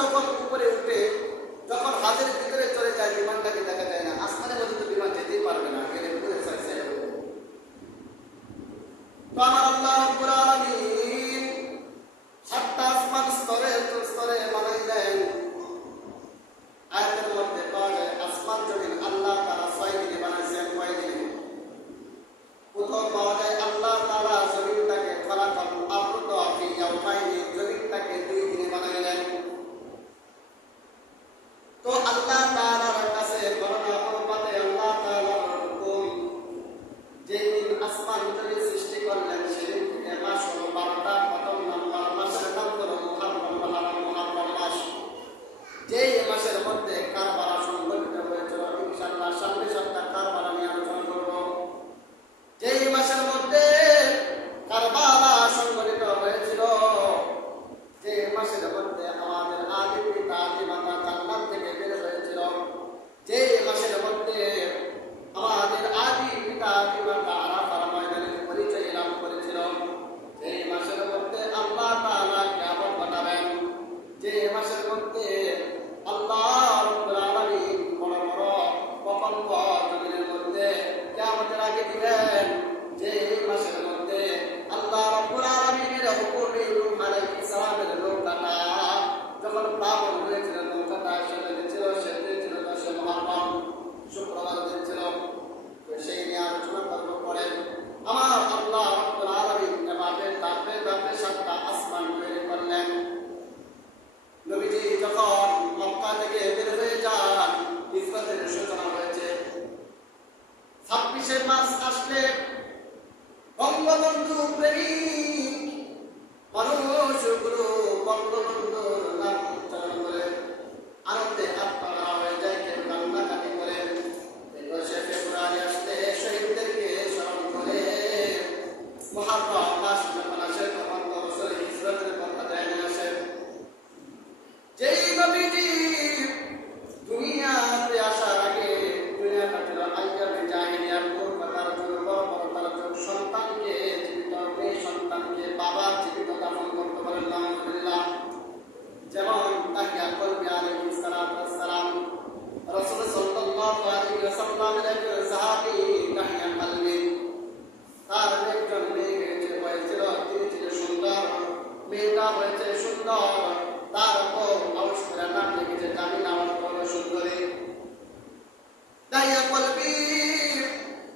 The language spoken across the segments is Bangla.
যখন উপরে উঠে, যখন হাতের ভিতরে চলে যায়, বিমানটাকে দেখা যায় না। আসমানের মধ্যে তো বিমান যেতেই পারবে না, গেলে উপরে চাইছে। তো আমার আল্লাহ রাব্বুল আলামিন 7টা আসমান স্তরে স্তরে বানাই দেন। আয়াতের মধ্যে পাওয়া যায় আসমান জমিন আল্লাহ তাআলা 6 দিনে বানাইছেন। কয় দিনে? কোথাও পাওয়া যায় আল্লাহ তাআলা জমিনটাকে খলাকাল আরদ ফি ইয়াওমাইনি, জমিনটাকে 2 দিনে বানাইলেন। তো আল্লাহ তাআলার কাছে বর্ণনা অনুপাতে আল্লাহ তাআলার হুকুম, যেদিন আসমান জমিন সৃষ্টি করলেন সেদিন থেকে মাস হলো 12টা। প্রথম নাম্বার মাসের নাম হলো মুহাররম মাস। যেই মাসের মধ্যে কারবালা সংঘটিত হয়েছিল, ইনশাআল্লাহ সামনে সপ্তাহে কারবালা নিয়ে আলোচনা করব। যেই মাসের মধ্যে কারবালা সংঘটিত হয়েছিল, যে মাসের মধ্যে আমাদের আদি পিতা আদি মাতা জান্নাত থেকে বের হয়েছিল, যে মাসের মধ্যে আমাদের আদি পিতা আদি মাতা আরাফার ময়দানে পরিচয় লাভ করেছিল, যে মাসের মধ্যে আল্লাহ তাআলা কিয়ামত ঘটাবেন, যে মাসের মধ্যে আল্লাহ রাব্বুল আলামিন বড় বড় প্রকল্প জমিনের মধ্যে কিয়ামতের আগে দিবেন, যে মাসের মধ্যে আল্লাহ রাব্বুল আলামিনের হুকুমে নূহ আলাইহিস সালামের নৌকাটা যখন প্লাবন হয়েছিল, নৌকাটা সেদিন ছিল 10 মুহররম, শুক্রবার দিন ছিল। সেই নিয়ে আলোচনা করব পরে। আমার আল্লাহ রাব্বুল আলামিন এভাবে ধাপে ধাপে 7টা আসমান তৈরি করলেন। নবীজি যখন মক্কা থেকে বের হয়ে যান, হিজরতের সূচনা হয়েছে। 26 মাস আসলে বঙ্গবন্ধু প্রেমিক মানুষগুলো বঙ্গবন্ধুর নাম উচ্চারণ করে আনন্দে আত্মহারা হয়ে যায়, কেউ কান্নাকাটি করে। 21শে ফেব্রুয়ারি আসতে শহীদদেরকে স্মরণ করে মুহররম মাস যখন আসে তখন তো অবশ্যই হিজরতের কথা জানিয়ে আসে। যেই নবীজি দুনিয়াতে আসার আগে দুনিয়াটা ছিল আইয়ামে জাহিলিয়ার, কলকাতার যুগ, বর্বরতার যুগ। সন্তানকে জীবিত, মেয়ে সন্তানকে বাবা জীবিত দাফন করতে পারেন না, আলহামদুলিল্লাহ। যেমন তাহিয়া কলবি আলাইহিস সালাতু ওয়াস সালাম, রাসূল সাল্লাল্লাহু আলাইহি ওয়াসাল্লামের একজন সাহাবী তাহিয়া কলবি, তার একজন মেয়ে হয়েছিল, তিনি ছিলেন সুন্দর, মেয়েটা হয়েছে সুন্দর। তার উপর আউস করে নাম লিখেছে জামিলা, অর্থ হলো সুন্দরী। তাহিয়া কলবি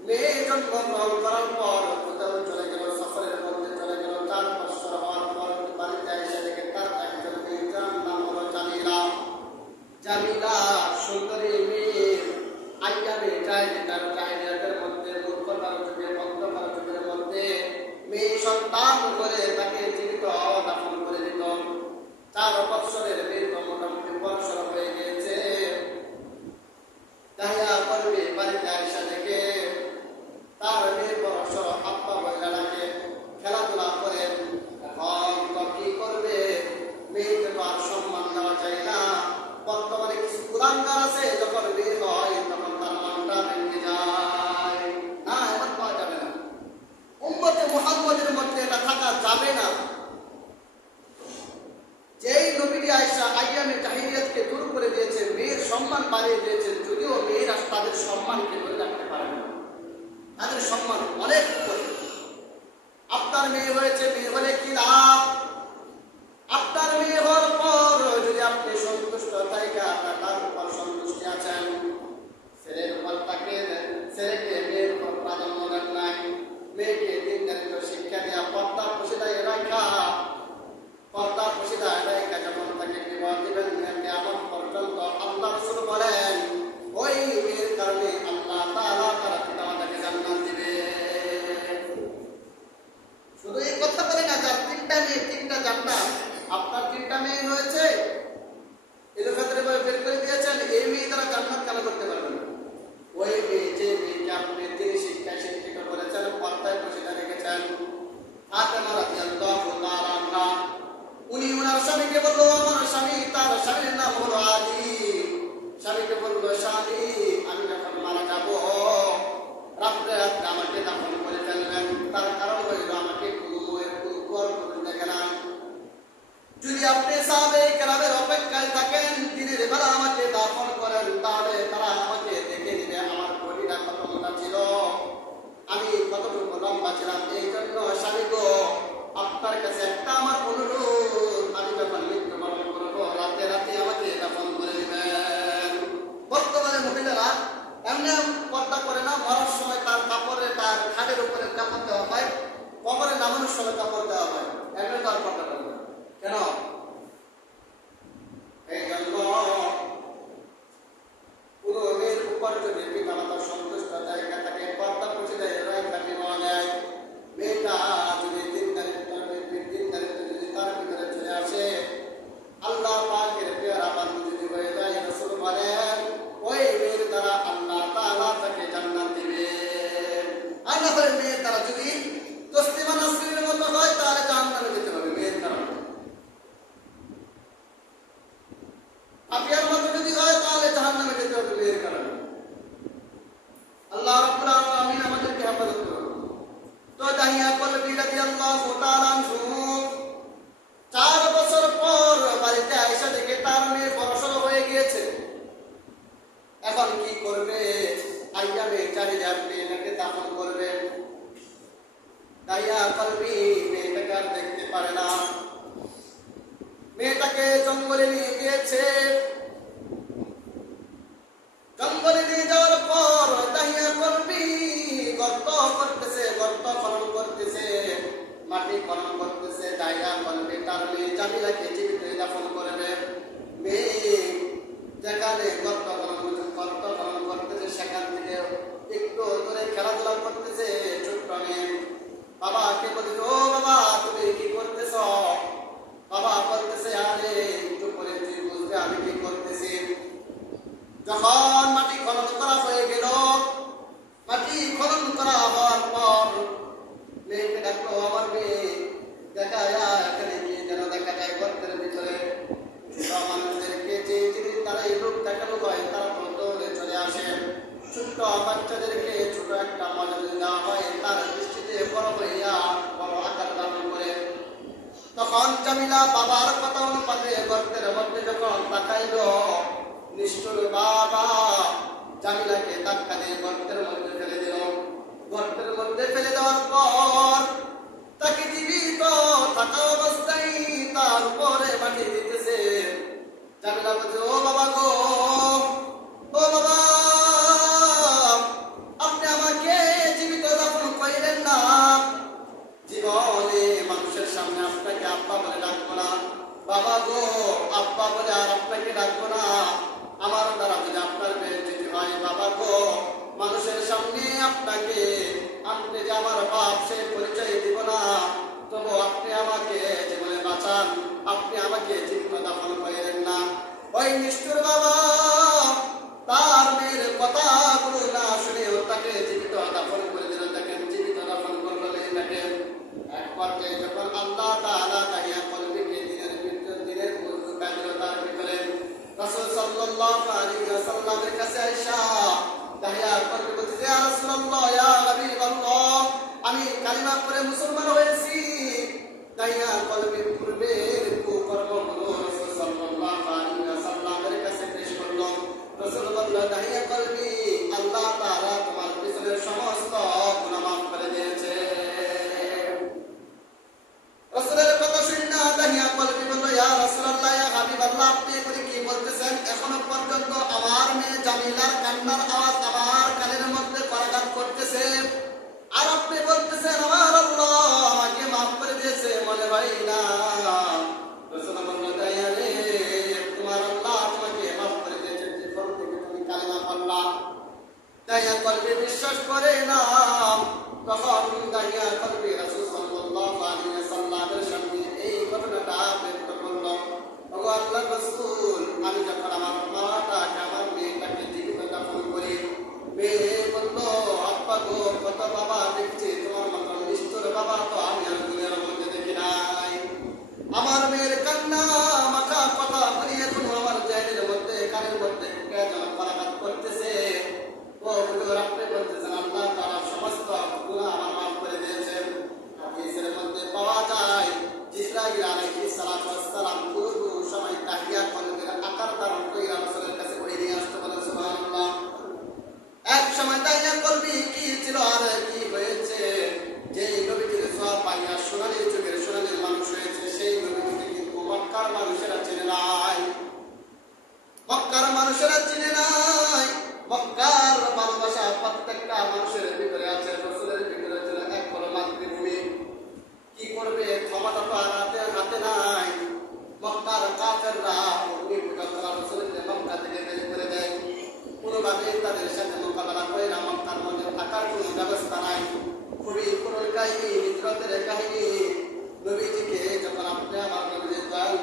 মেয়ে জন্মগ্রহণ করার পর কোথাও চলে গেল, সফরের মধ্যে চলে গেল। 4 বছর হওয়ার পর বাড়িতে এসে দেখে তার একজন মেয়ে, যার নাম হলো জামিলা। জামিলা সুন্দরী মেয়ে, আইয়ামে জাহিলিয়াতের জাহিলিয়াতের মধ্যে, মূর্খতার যুগে, অন্ধকার যুগের মধ্যে মেয়ে সন্তান করে তাকে জীবিত দাফন করে দিত। 4 বছরের মেয়ে তো মোটামুটি বড়সড় হয়ে গিয়েছে। তাহিয়া করবে বাড়িতে আয়সা দেখে তার মেয়ে বড়সড় আব্বা বলে ডাকে, খেলাধুলা করে। এখন তো কি করবে, মেয়েকে তো আর সম্মান দেওয়া যায় না। বর্তমানে কিছু কুলাঙ্গার আছে, যখন মেয়ে হয় তখন তার নামটা ভেঙে যায়। না, এমন পাওয়া যাবে না। উম্মতে মুহাম্মদের মধ্যে এটা থাকা যাবে না। যেই নবীজি আয়েশা আইয়ামে জাহিলিয়াতকে দূর করে দিয়েছে, মেয়ের সম্মান বাড়িয়ে দিয়েছে, যদিও মেয়েরা তাদের সম্মানকে ধরে রাখতে পারে না, তাদের সম্মান অনেক উপরে। আপনার মেয়ে হয়েছে, মেয়ে হলে কি লাভ? আপনার মেয়ে হওয়ার পর যদি আপনি সন্তুষ্ট থাকা, তার উপর সন্তুষ্টি আছেন, ছেলের উপর তাকে, ছেলেকে মেয়ের উপর প্রাধান্য দেন নাই, মেয়েকে দিনদারিত্ব শিক্ষা দেওয়া, পর্দার পশিদায় রাখা, পর্দার পশিদায় রাখা যখন তাকে বিবাহ দিবেন কিয়ামত পর্যন্ত, আল্লাহ রাসূল বলেন ওই মেয়ের কারণে আল্লাহ তাআলা তার পিতামাতাকে জান্নাত দিবে। শুধু এই কথা বলে না, যার 3টা মেয়ে 3টা জান্নাত। আপনার 3টা মেয়ে হয়েছে, এলাকাতে বের করে দিয়েছেন, এই মেয়ে তারা জান্নাত কেন করতে পারবেন? ওই মেয়ে, যে মেয়েকে আপনি তিনি শিক্ষায় শিক্ষিত করেছেন, পর্দায় পশিদা রেখেছেন। ফাতেমা রাদিয়াল্লাহু তাআলা আনহা, উনি ওনার স্বামীকে বললো, আমার স্বামী, তার স্বামীর নাম হলো আলী। স্বামীকে বললো, স্বামী আমি যখন মারা যাব, রাত্রে রাত্রে আমাকে দাফন করে ফেলবেন। তার কারণ হইল আমাকে কোনো দেখে না। যদি আপনি সাহাবে কেরামের অপেক্ষায় লম্বা ছিলাম, এই জন্য স্বামী গো আপনার কাছে একটা আমার অনুরোধ, আমি যখন মৃত্যুবরণ করবো রাতে রাতে আমাকে দাফন করে দিবেন। বর্তমানে মহিলারা এমনি পর্দা করে না, মরার সময় তার কাপড়ে তার খাটের উপরে কাপড় দেওয়া হয়, কবরে নামানোর সময় কাপড় দেওয়া হয়, এমনি তার পর্দা করে না। কেন? এই জন্য পুরো মেয়ের উপর যদি পিতা মাতার সন্তুষ্ট জায়গা থাকে, পর্দা পুছে দেয়, রায়খানি হওয়া যায়, মেয়েটা যদি দিনদারিত্ব যদি তার ভিতরে চলে আসে, আল্লাহ পাকের পেয়ারা বান্দা যদি হয়ে যায়, রাসূল বলেন ওই মেয়ের দ্বারা আল্লাহ তাআলা তাকে জান্নাত দিবেন। আর না হলে মেয়ের দ্বারা যদি তসলিমা নাসরিনের মতো হয় তাহলে জাহান্নামে যেতে হবে মেয়ের কারণে। আপিয়ার মতো যদি হয় তাহলে জাহান্নামে যেতে হবে মেয়ের কারণে। আল্লাহ রাব্বুল আলামিন আমাদেরকে হেফাজত করুন। তো দাহিয়া কলবি রাদিয়াল্লাহু তাআলা আনহু 4 বছর পর বাড়িতে আয়েশা থেকে তার মেয়ে বড়সড় হয়ে গিয়েছে। এখন কি করবে? আইয়ামে চারিদিকে আপনি মেয়েটাকে দাফন করবে। দাহিয়া কলবি মেয়েটাকে আর দেখতে পারে না, মেয়েটাকে জঙ্গলে নিয়ে গিয়েছে। জঙ্গলে নিয়ে যাওয়ার পর দাহিয়া কলবি গর্ত করতেছে, গর্ত খনন করতেছে, মাটি খনন করতেছে। দাহিয়া কলবি তার মেয়ে জামিলাকে জীবিত দাফন করবে। মেয়ে যেখানে গর্ত খনন করতেছে সেখান থেকে একটু দূরে খেলাধুলা করতেছে ছোট্ট মেয়ে। বাবাকে বলছে, ও বাবা তুমি কি করতেছ? বাবা বলতেছে, আরে একটু পরে তুই বুঝবে আমি কি করতেছি। যখন মাটি খনন করা হয়ে গেল, মাটি খনন করা হওয়ার পর মেয়েকে ডাকলো, আমার মেয়ে দেখা যায় এখানে কি যেন দেখা যায় গর্তের ভিতরে। মানুষদেরকে যে জিনিস তারা এই রূপ দেখানো হয় তারা তো দৌড়ে চলে আসে। ছোট্ট বাচ্চাদেরকে ছোট একটা মজা দেওয়া হয়, তার দৃষ্টিতে বড় হইয়া বড় আকার ধারণ করে। তখন জামিলা বাবার কথা অনুপাতে গর্তের মধ্যে যখন তাকাইল, নিষ্ঠুর বাবা জামিলাকে ধাক্কা দিয়ে গর্তের মধ্যে ফেলে দিল। গর্তের মধ্যে ফেলে দেওয়ার পর তাকে জীবিত থাকা অবস্থায় তার উপরে মাটি দিতেছে। জামিলা বলছে, ও বাবা গো, ও বাবা আপনি আমাকে জীবিত দাফন করিলেন না। জীবনে মানুষের সামনে আপনাকে আব্বা বলে ডাকবো না, বাবা গো আব্বা বলে আর আপনাকে ডাকবো না। আমার দ্বারা যদি আপনার বেঁচে হয় বাবা গো, মানুষের সামনে আপনাকে আপনি যে আমার বাপ সে পরিচয় দিব না, তবু আপনি আমাকে জীবনে বাঁচান, আপনি আমাকে জীবিত দাফন করিলেন না। ওই নিষ্ঠুর বাবা তার মেয়ের কথাগুলো না শুনেও তাকে জীবিত দাফন করে দিল। দেখেন জীবিত দাফন করলো মেয়েটাকে। এক পর্যায়ে যখন আল্লাহ তাআলা দাহিয়া কলবিকে দিনের ঢুকাই দিল তার ভিতরে, রাসূল সাল্লাল্লাহু আলাইহি ওয়াসাল্লামের কাছে আয়েশা দাহিয়া কলবি বলছে, ইয়া রাসূলুল্লাহ ইয়া হাবিবাল্লাহ আমি কালিমা পড়ে মুসলমান হয়েছি। দাহিয়া কলবির পূর্বের কুকর্মগুলো রাসূল সাল্লাল্লাহু আলাইহি ওয়াসাল্লামের কাছে পেশ করল। রাসূল বললেন, দাহিয়া কলবি আল্লাহ তাআলা তোমার পিছনের সমস্ত গুনাহ মাফ করে দিয়েছে। রাসূলের কথা শুনে দাহিয়া কলবি বলল, ইয়া রাসূলুল্লাহ ইয়া হাবিবাল্লাহ আপনি এগুলি কি বলতেছেন? এখনো পর্যন্ত আমার মেয়ে জামিলার কান্নার আওয়াজ আমার কানের মধ্যে করাঘাত করতেছে, আর আপনি বলতেছেন আমার আল্লাহ আমাকে মাফ করে দিয়েছে, মনে হয় না। রাসূল বলল, দাহিয়া রে তোমার আল্লাহ তোমাকে মাফ করে দিয়েছে যখন থেকে তুমি কালিমা পড়লা। দাহিয়া কলবি বিশ্বাস করে না। তখন দাহিয়া কলবি রাসূল সাল্লাল্লাহু আলাইহি ওয়াসাল্লামের সামনে এই ঘটনাটা ব্যক্ত করল। ওগো আল্লাহর রাসূল, আমি যখন আমার মাটাকে আমার মেয়েটাকে জীবিত দাফন করি, মেয়ে বলল, আব্বা গো কত বাবা দেখছি, তোমার মতো নিষ্ঠুর বাবা তো আমি আর দুনিয়ার মধ্যে দেখি নাই। আমার মেয়ের কান্না মাথা কথা বলিয়ে তুমি আমার জানের মধ্যে কানের মধ্যে ঢুকে যেন করাঘাত করতেছে। ও হুজুর আপনি বলতেছেন আল্লাহ তাআলা সমস্ত গুনাহ আমার মাফ করে দিয়েছেন। কাফেররা অগ্নি পূজক রাসূলকে মক্কা থেকে বের করে দেয়। পুরোভাবে তাদের সাথে মোকাবেলা করে মক্কার মধ্যে থাকার কোনো ব্যবস্থা নাই। খুবই করুণ কাহিনী, হিজরতের কাহিনী। নবীজিকে যখন আপনি আমার নবীজি দয়াল